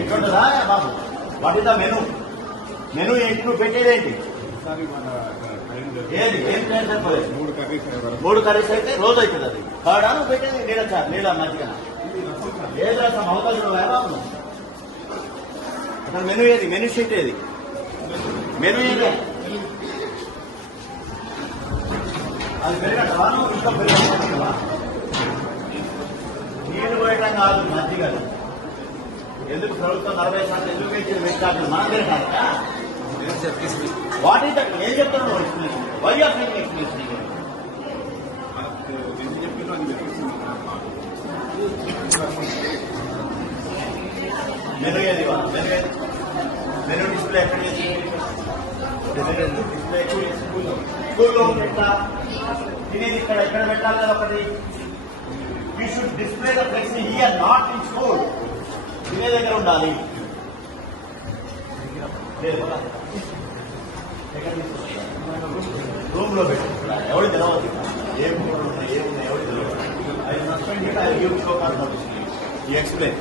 ఎట్లుంటుందా బాబు? What is the menu? Menu ఏంటి? నువ్వు పెట్టేదేంటి? ఏది ఏం ప్లాన్ సరిపోలేదు? 3 కర్రీస్ అయితే రోజు అవుతుంది. అది కాడా నువ్వు పెట్టేది? నీళ్ళ మధ్యన ఏది రసం అవకాశం బాబు? అసలు మెను ఏది? మెను షీట్ ఏది? మెను ఏది? అది పెరగటవా? నువ్వు ఇంకా పెరగవా? నీళ్లు పోయటం కాదు, మధ్యగలు. ఎందుకు ప్రభుత్వం 40% ఎందుకు పెంచింది? పెట్టాలి మనం తిరగాక. What is that? ఏం చెప్తున్నావు explanation? Why are making explanation? Menu ఏది? మెను డిస్ప్లే ఎక్కడ చేసి? డిస్ప్లే స్కూల్లో పెట్టా. తినేది ఇక్కడ ఎక్కడ పెట్టాలి కదా ఒకటి. You should display the flexi here, not in school. తినే దగ్గర ఉండాలి. రూమ్ లో పెట్టి ఎవరు తెలవద్దు. ఏమున్నాయి ఏమున్నాయి ఎవరు తెలియదు. I suspend it. I give show call notice. You explain.